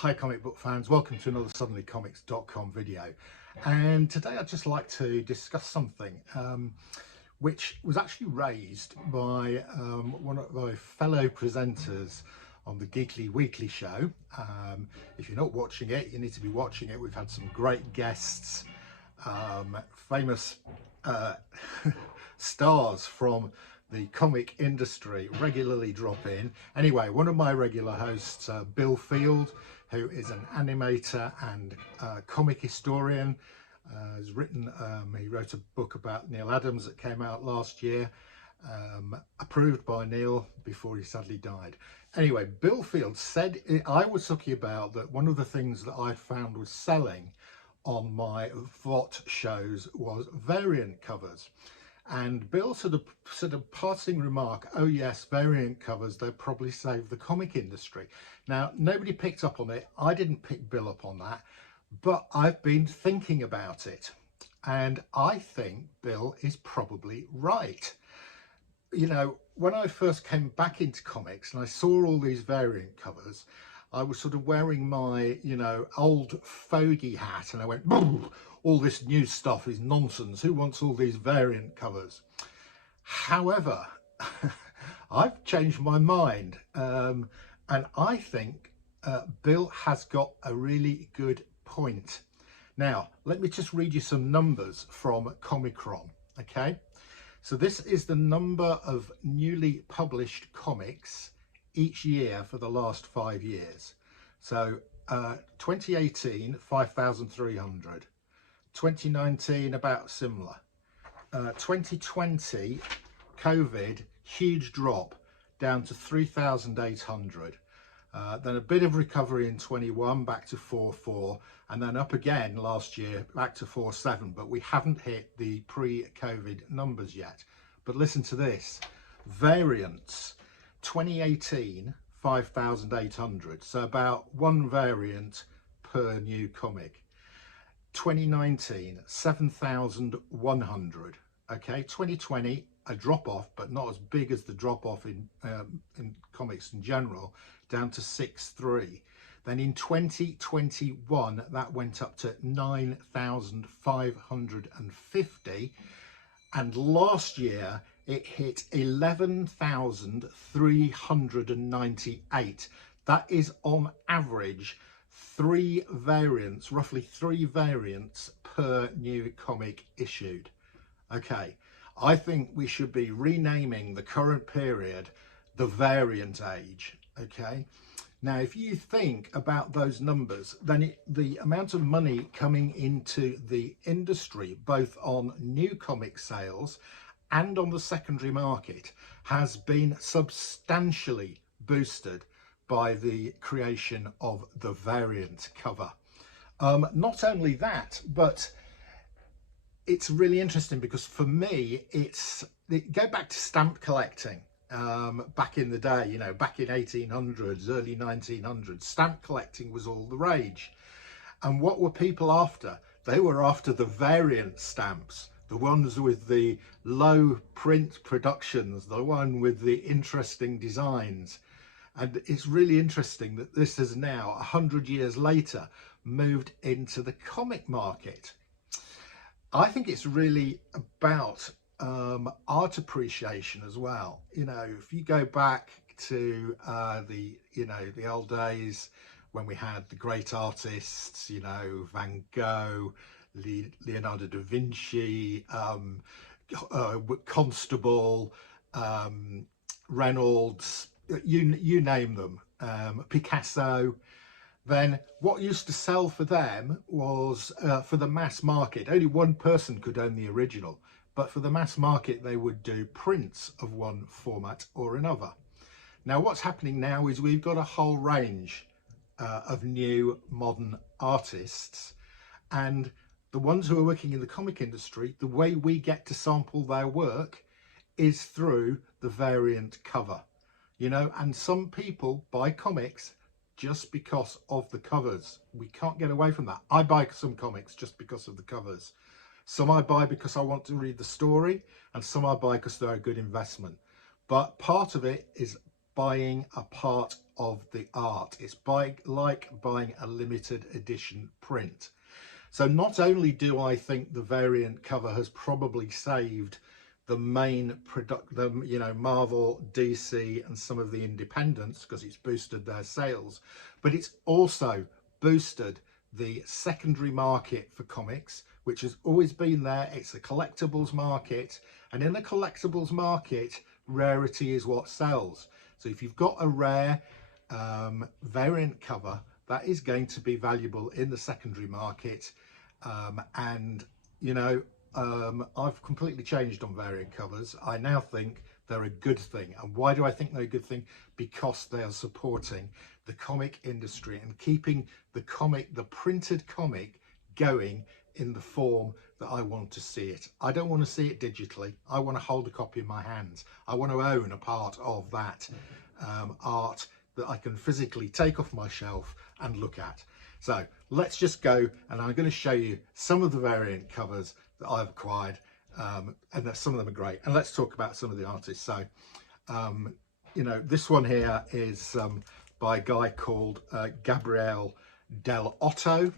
Hi comic book fans, welcome to another suddenlycomics.com video, and today I'd just like to discuss something which was actually raised by one of my fellow presenters on the Geekly Weekly show. If you're not watching it, you need to be watching it. We've had some great guests, famous stars from the comic industry regularly drop in. Anyway, one of my regular hosts, Bill Field, who is an animator and comic historian, has written, he wrote a book about Neil Adams that came out last year, approved by Neil before he sadly died. Anyway, Bill Field said, I was talking about that one of the things that I found was selling on my VOT shows was variant covers. And Bill sort of passing remark, oh yes, variant covers, they'll probably save the comic industry. Now, nobody picked up on it. I didn't pick Bill up on that, but I've been thinking about it. And I think Bill is probably right. You know, when I first came back into comics and I saw all these variant covers, I was sort of wearing my, old fogey hat, and I went, all this new stuff is nonsense. Who wants all these variant covers? However, I've changed my mind, and I think Bill has got a really good point. Now, let me just read you some numbers from Comicron, okay? So this is the number of newly published comics each year for the last 5 years. So 2018, 5,300. 2019, about similar. 2020, COVID, huge drop down to 3,800. Then a bit of recovery in 21, back to 4.4, and then up again last year, back to 4.7. But we haven't hit the pre-COVID numbers yet. But listen to this, variants, 2018, 5,800. So about one variant per new comic. 2019, 7,100. Okay, 2020, a drop off, but not as big as the drop off in comics in general, down to 6.3. Then in 2021, that went up to 9,550. And last year, it hit 11,398. That is on average roughly three variants per new comic issued. Okay, I think we should be renaming the current period the variant age. Okay, now if you think about those numbers, then the amount of money coming into the industry, both on new comic sales and on the secondary market, has been substantially boosted by the creation of the variant cover. Not only that, but it's really interesting because for me, go back to stamp collecting. Back in the day, back in 1800s, early 1900s, stamp collecting was all the rage. And what were people after? They were after the variant stamps, the ones with the low print productions, the one with the interesting designs. And it's really interesting that this has now, 100 years later, moved into the comic market. I think it's really about art appreciation as well. If you go back to the old days when we had the great artists, Van Gogh, Leonardo da Vinci, Constable, Reynolds, you name them, Picasso, then what used to sell for them was, for the mass market, only one person could own the original, but for the mass market they would do prints of one format or another. Now what's happening now is we've got a whole range of new modern artists, and the ones who are working in the comic industry, the way we get to sample their work is through the variant cover. And some people buy comics just because of the covers. We can't get away from that. I buy some comics just because of the covers. Some I buy because I want to read the story, and some I buy because they're a good investment. But part of it is buying a part of the art. It's like buying a limited edition print. So not only do I think the variant cover has probably saved the main product, Marvel, DC and some of the independents, because it's boosted their sales, but it's also boosted the secondary market for comics, which has always been there. It's a collectibles market, and in the collectibles market, rarity is what sells. So if you've got a rare variant cover, that is going to be valuable in the secondary market. And I've completely changed on variant covers. I now think they're a good thing. And why do I think they're a good thing? Because they are supporting the comic industry and keeping the printed comic, going in the form that I want to see it. I don't want to see it digitally. I want to hold a copy in my hands. I want to own a part of that art that I can physically take off my shelf and look at. So let's just go, and I'm going to show you some of the variant covers that I've acquired, and that some of them are great. And let's talk about some of the artists. So this one here is by a guy called Gabriel Del Otto.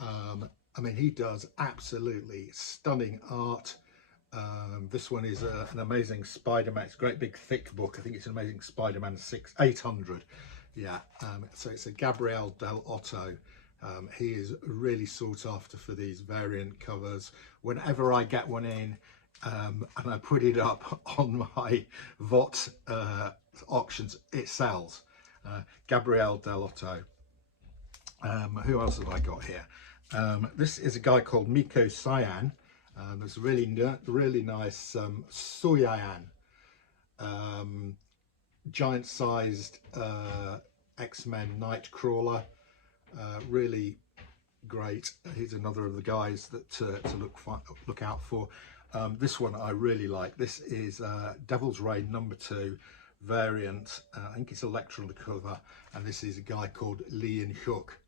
I mean, he does absolutely stunning art. This one is an Amazing Spider-Man. It's a great big thick book. I think it's an Amazing Spider-Man 800. Yeah, so it's a Gabriel Del Otto. He is really sought after for these variant covers. Whenever I get one in and I put it up on my VOT auctions, it sells. Gabriel Del Otto. Who else have I got here? This is a guy called Miko Cyan. There's a really nice Soyayan, giant-sized X-Men Nightcrawler. Really great. He's another of the guys that to look out for. This one I really like. This is Devil's Reign #2 variant. I think it's Elektra on the cover, and this is a guy called Lee Hook.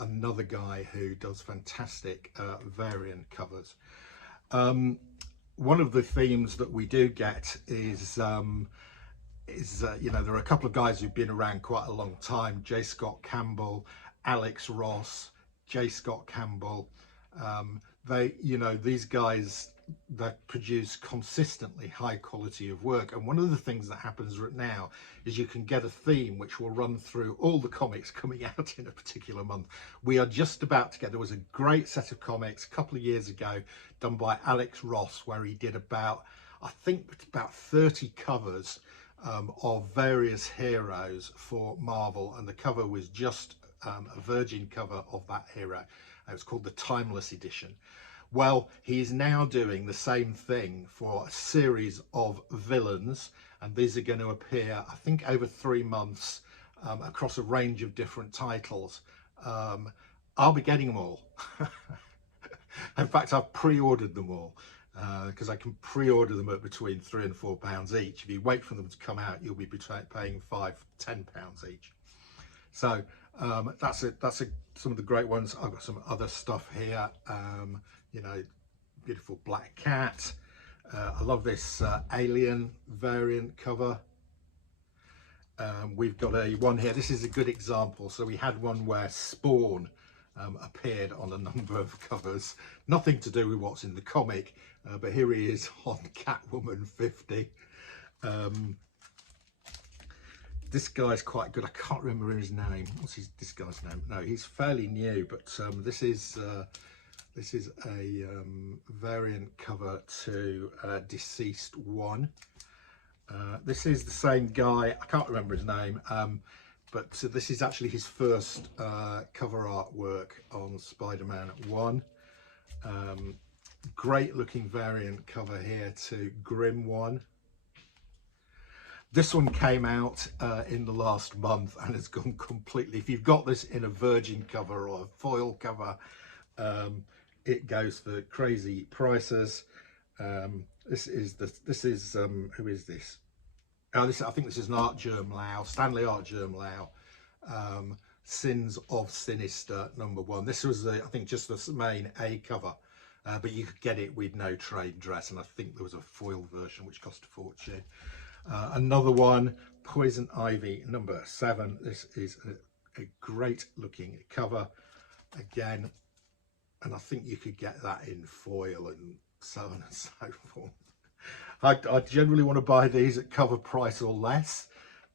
Another guy who does fantastic variant covers. One of the themes that we do get is there are a couple of guys who've been around quite a long time: J. Scott Campbell, Alex Ross, J. Scott Campbell. These guys that produce consistently high quality of work. And one of the things that happens right now is you can get a theme which will run through all the comics coming out in a particular month. We are just about to get, there was a great set of comics a couple of years ago done by Alex Ross, where he did about 30 covers of various heroes for Marvel, and the cover was just a virgin cover of that hero. It was called the Timeless Edition. Well, he is now doing the same thing for a series of villains, and these are going to appear, I think, over 3 months across a range of different titles. I'll be getting them all. In fact, I've pre-ordered them all because I can pre-order them at between £3 and £4 each. If you wait for them to come out, you'll be paying £5, £10 each. So that's some of the great ones. I've got some other stuff here. Beautiful Black Cat. I love this Alien variant cover. We've got one here. This is a good example. So we had one where Spawn appeared on a number of covers. Nothing to do with what's in the comic, but here he is on Catwoman 50. This guy's quite good. I can't remember his name. What's this guy's name? No, he's fairly new, but this is a variant cover to Deceased 1. This is the same guy. I can't remember his name, but this is actually his first cover artwork on Spider-Man 1. Great looking variant cover here to Grimm 1. This one came out in the last month and has gone completely. If you've got this in a virgin cover or a foil cover, it goes for crazy prices. Who is this? I think this is an Art Germ Lau, Stanley Art Germ Lau, Sins of Sinister #1. This was I think just the main A cover, but you could get it with no trade dress, and I think there was a foil version which cost a fortune. Another one, Poison Ivy number 7. This is a great looking cover again, and I think you could get that in foil and so on and so forth. I generally want to buy these at cover price or less.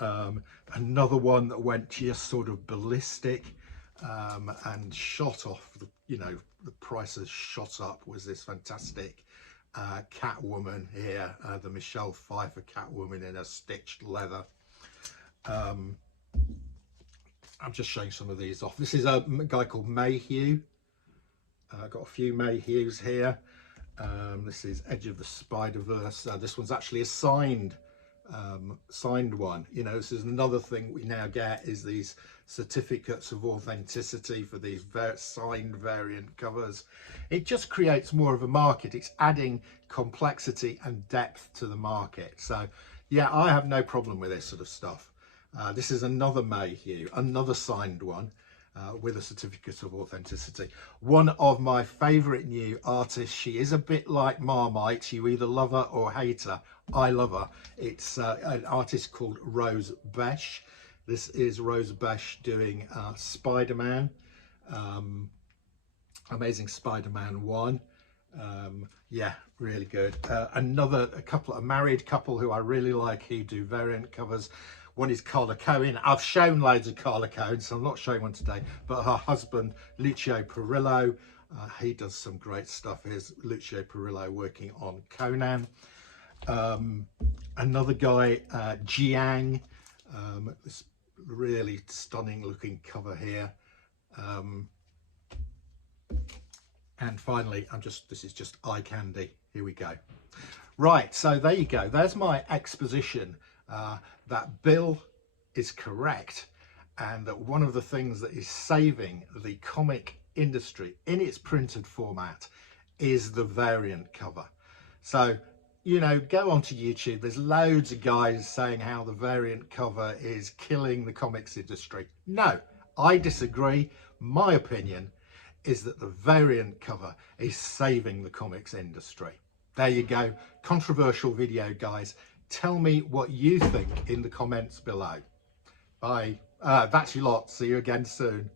Another one that went just sort of ballistic and shot off, the prices shot up, was this fantastic Catwoman here, the Michelle Pfeiffer Catwoman in a stitched leather. I'm just showing some of these off. This is a guy called Mayhew. I've got a few Mayhews here. This is Edge of the Spider-Verse. This one's actually a signed one. This is another thing we now get, is these certificates of authenticity for these signed variant covers. It just creates more of a market. It's adding complexity and depth to the market. So yeah, I have no problem with this sort of stuff. This is another Mayhew, another signed one. With a certificate of authenticity. One of my favourite new artists. She is a bit like Marmite. You either love her or hate her. I love her. It's an artist called Rose Besh. This is Rose Besh doing Spider-Man. Amazing Spider-Man 1. Yeah, really good. A married couple who I really like, who do variant covers. One is Carla Cohen. I've shown loads of Carla Cohen, so I'm not showing one today, but her husband, Lucio Perillo, he does some great stuff. Here's Lucio Perillo working on Conan. Another guy, Jiang, this really stunning looking cover here. And finally, this is just eye candy. Here we go. Right, so there you go. There's my exposition. That Bill is correct, and that one of the things that is saving the comic industry in its printed format is the variant cover. So, go onto YouTube. There's loads of guys saying how the variant cover is killing the comics industry. No, I disagree. My opinion is that the variant cover is saving the comics industry. There you go. Controversial video, guys. Tell me what you think in the comments below. Bye. That's your lot. See you again soon.